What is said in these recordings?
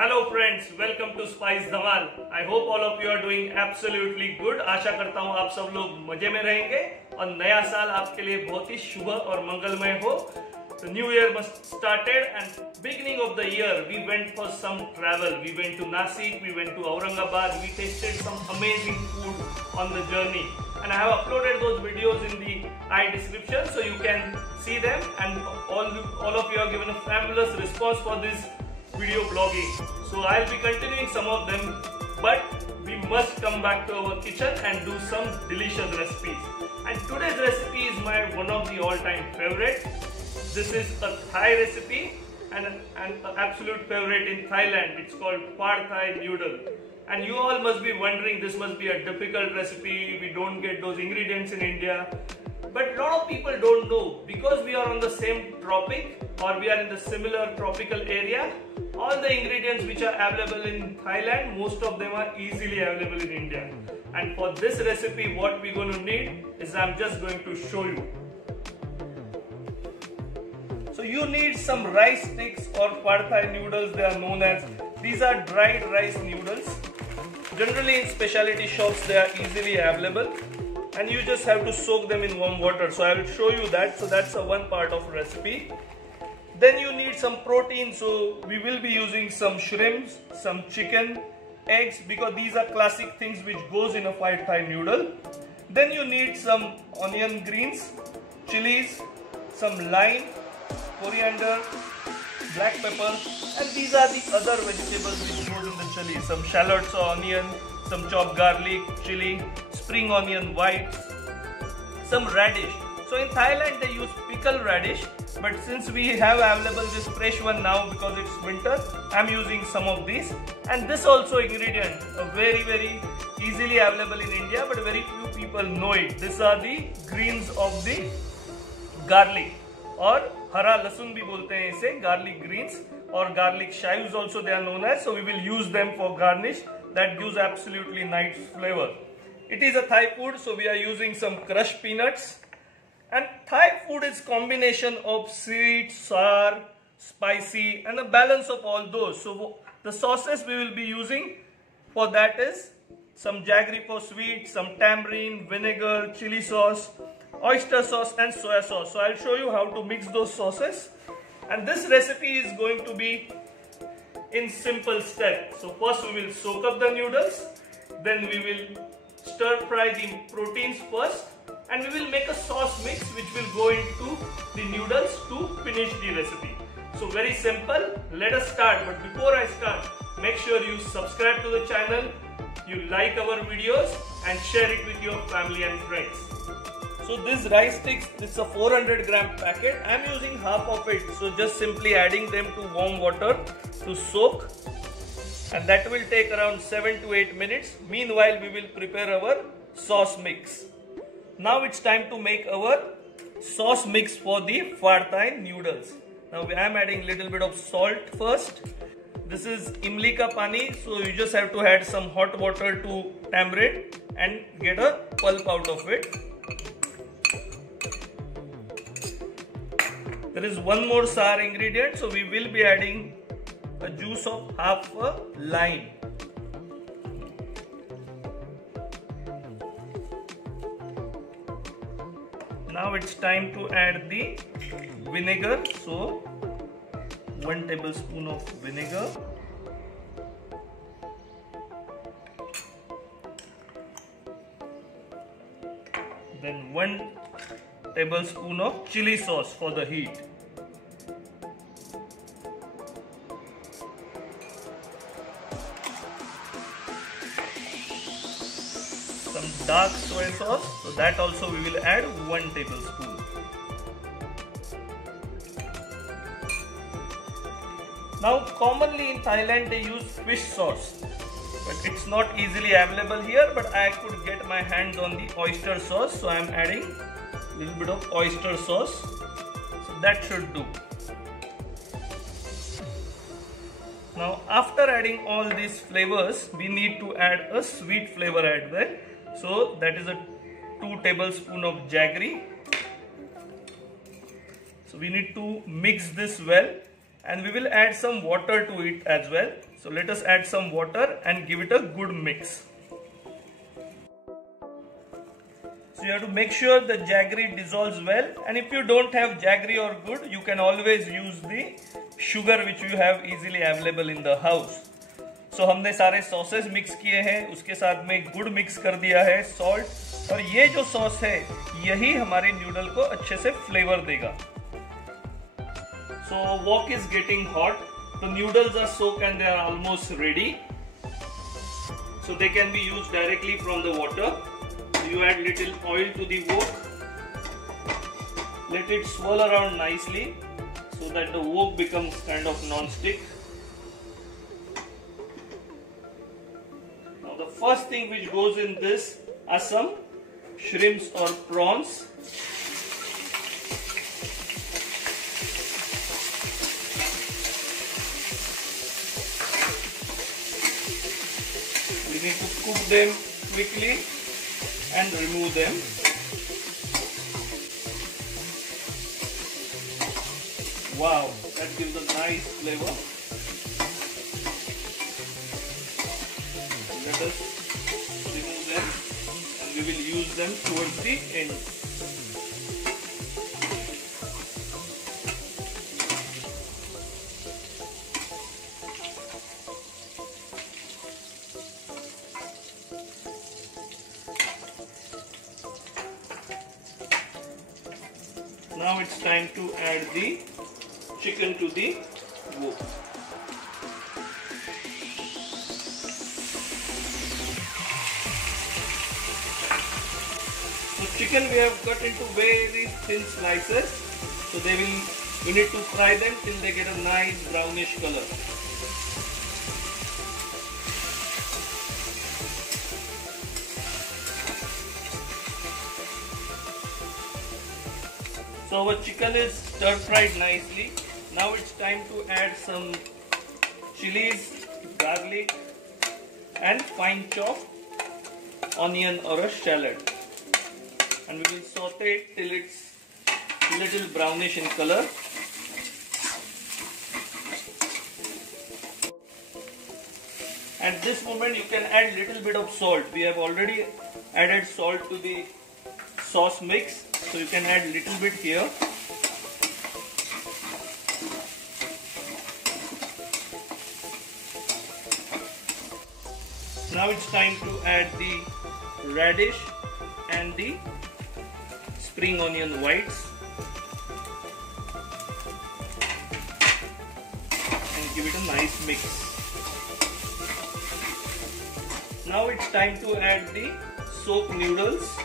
Hello friends, welcome to spice Dhamaal. I hope all of you are doing absolutely good. आशा करता हूँ आप सब लोग मजे में रहेंगे और नया साल आपके लिए बहुत ही शुभ और मंगलमय हो। The new year must started and beginning of the year we went for some travel. We went to Nasik, we went to Aurangabad, we tasted some amazing food on the journey. And I have uploaded those videos in the I description so you can see them, and all of you have given a fabulous response for this video blogging. So I'll be continuing some of them, but we must come back to our kitchen and do some delicious recipes. And today's recipe is my one of the all-time favorite. This is a Thai recipe and an absolute favorite in Thailand. It's called Pad Thai noodle. And you all must be wondering, this must be a difficult recipe. We don't get those ingredients in India. But a lot of people don't know, because we are on the same tropic or we are in the similar tropical area. All the ingredients which are available in Thailand, most of them are easily available in India. And for this recipe, what we're going to need is I'm just going to show you. So you need some rice sticks or Pad Thai noodles, they are known as. These are dried rice noodles. Generally in specialty shops they are easily available, and you just have to soak them in warm water. So I will show you that. So that's one part of recipe. Then you need some protein. So we will be using some shrimps, some chicken, eggs, because these are classic things which goes in a Pad Thai noodle. Then you need some onion greens, chilies, some lime, coriander, black pepper, and these are the other vegetables which goes in the chili. Some shallots or onion, some chopped garlic, chili, spring onion white, some radish. So in Thailand they use pickled radish, but since we have available this fresh one now because it's winter, I'm using some of these. And this also ingredient, very easily available in India, but very few people know it. These are the greens of the garlic, or हरा लहसुन भी बोलते हैं इसे, garlic greens, or garlic chives also they are known as. So we will use them for garnish. That gives absolutely nice flavor. It is a Thai food, so we are using some crushed peanuts. And Thai food is combination of sweet, sour, spicy, and a balance of all those. So the sauces we will be using for that is some jaggery for sweet, some tamarind, vinegar, chili sauce, oyster sauce, and soya sauce. So I'll show you how to mix those sauces. And this recipe is going to be in simple steps. So first we will soak up the noodles, then we will stir fry the proteins first, and we will make a sauce mix which will go into the noodles to finish the recipe. So very simple. Let us start. But before I start, make sure you subscribe to the channel, you like our videos, and share it with your family and friends. So this rice sticks, this is a 400 gram packet. I am using half of it. So just simply adding them to warm water to soak, and that will take around 7 to 8 minutes. Meanwhile, we will prepare our sauce mix. Now it's time to make our sauce mix for the Pad Thai noodles. Now I am adding little bit of salt first. This is imli ka pani, so you just have to add some hot water to tamarind and get a pulp out of it. There is one more sour ingredient, so we will be adding a juice of half a lime. Now it's time to add the vinegar. So 1 tablespoon of vinegar. Then 1 tablespoon of chili sauce for the heat. Some dark soy sauce, so that also we will add 1 tablespoon. Now commonly in Thailand they use fish sauce, but it's not easily available here, but I could get my hands on the oyster sauce, so I am adding a little bit of oyster sauce. So that should do. Now after adding all these flavors, we need to add a sweet flavor as well. So that is a 2 tablespoons of jaggery. So we need to mix this well, and we will add some water to it as well. So let us add some water and give it a good mix. So you have to make sure the jaggery dissolves well, and if you don't have jaggery or good, you can always use the sugar which you have easily available in the house. So हमने सारे sauces mix किए हैं, उसके साथ में गुड़ mix कर दिया है, सॉल्ट, और ये जो सॉस है यही हमारे नूडल को अच्छे से फ्लेवर देगा. So wok is getting hot. The noodles are soaked and they are almost ready. So they can be used directly from the water. You add little oil to the wok. Let it swirl around nicely so that the wok becomes kind of non-stick. Now the first thing which goes in this are some shrimps or prawns. We need to cook them quickly and remove them. Wow, that gives a nice flavor. Let us remove them and we will use them towards the end. Now it's time to add the chicken to the wok. So chicken we have cut into very thin slices. So we need to fry them till they get a nice brownish color. So our chicken is stir fried nicely. Now it's time to add some chilies, garlic and fine chopped onion or a shallot. And we will saute it till it's little brownish in color. At this moment you can add little bit of salt. We have already added salt to the sauce mix. So you can add little bit here. Now it's time to add the radish and the spring onion whites and give it a nice mix. Now it's time to add the soaked noodles.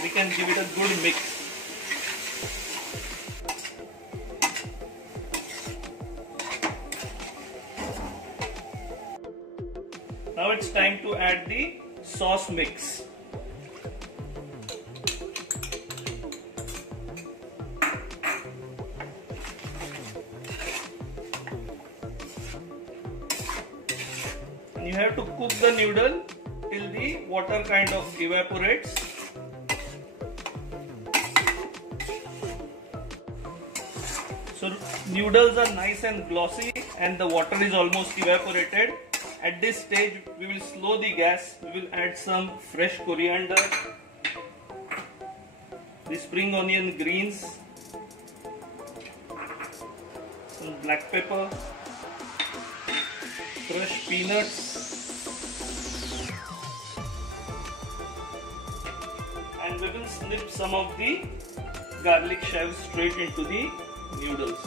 We can give it a good mix. Now it's time to add the sauce mix. And you have to cook the noodle till the water kind of evaporates. So noodles are nice and glossy and the water is almost evaporated. At this stage we will slow the gas. We will add some fresh coriander, the spring onion greens, some black pepper, crushed peanuts, and we will snip some of the garlic chives straight into the noodles.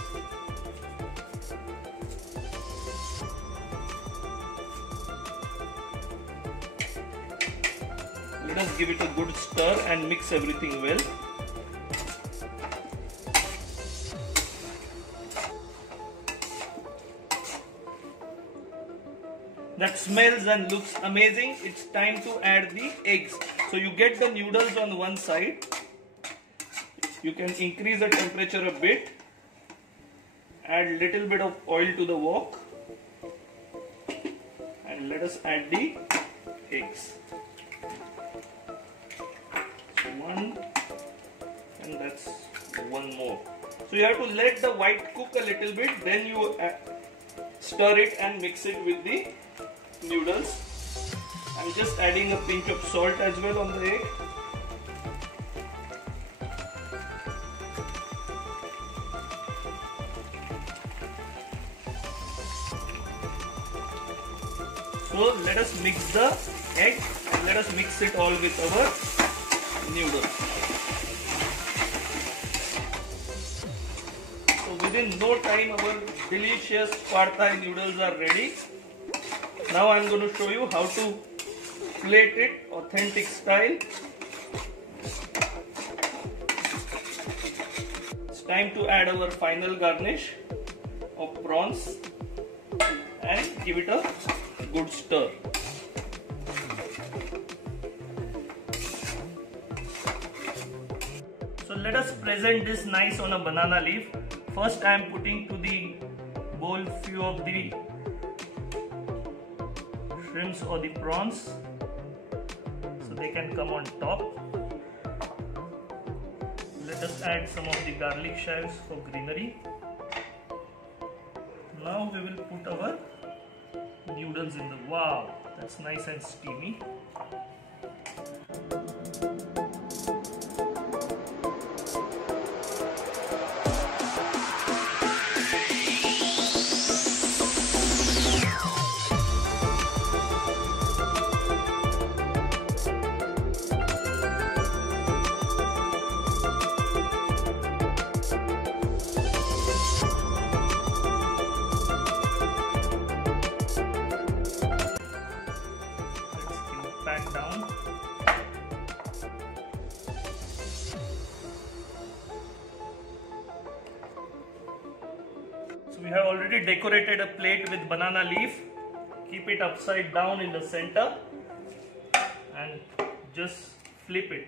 Let us give it a good stir and mix everything well. That smells and looks amazing. It's time to add the eggs. So you get the noodles on one side. You can increase the temperature a bit. Add little bit of oil to the wok. And let us add the eggs. One, and that's one more. So you have to let the white cook a little bit, then you stir it and mix it with the noodles. I'm just adding a pinch of salt as well on the egg. So let us mix the egg and let us mix it all with our noodles. So within no time our delicious pad thai noodles are ready. Now I am going to show you how to plate it authentic style. It's time to add our final garnish of prawns and give it a good stir. So let us present this nice on a banana leaf. First I am putting to the bowl few of the shrimps or the prawns so they can come on top. Let us add some of the garlic chives for greenery. Now we will put our noodles in the, wow, that's nice and steamy. Back down. So we have already decorated a plate with banana leaf. Keep it upside down in the center and just flip it.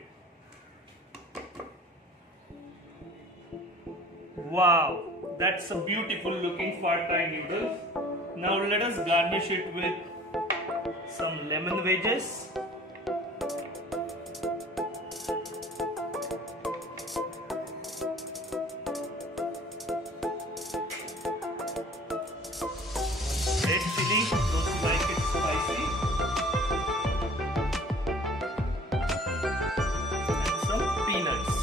Wow, that's a beautiful looking pad thai noodle. Now let us garnish it with some lemon wedges. Red chili, those who like it spicy. And some peanuts.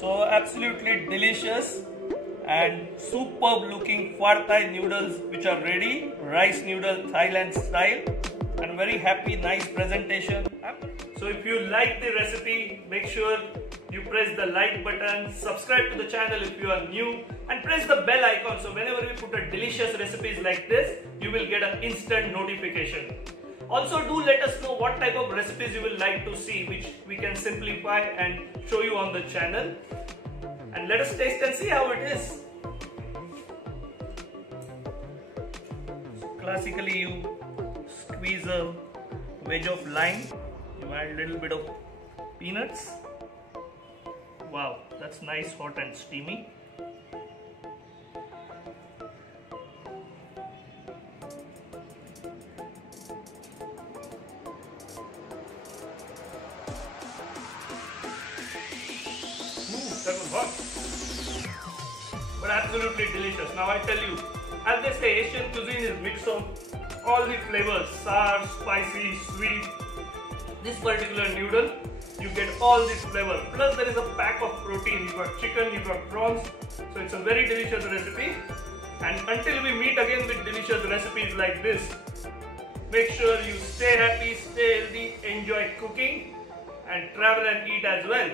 So absolutely delicious and superb looking pad thai noodles which are ready, rice noodle Thailand style, and very happy, nice presentation. So if you like the recipe, make sure you press the like button, subscribe to the channel if you are new, and press the bell icon so whenever we put a delicious recipes like this, you will get an instant notification. Also do let us know what type of recipes you will like to see, which we can simplify and show you on the channel. And let us taste and see how it is. Classically you squeeze a wedge of lime, you add a little bit of peanuts. Wow, that's nice, hot and steamy. That was hot, but absolutely delicious. Now I tell you, as they say, Asian cuisine is mix of all the flavors, sour, spicy, sweet. This particular noodle, you get all this flavor. Plus there is a pack of protein. You got chicken, you got prawns. So it's a very delicious recipe. And until we meet again with delicious recipes like this, make sure you stay happy, stay healthy, enjoy cooking, and travel and eat as well.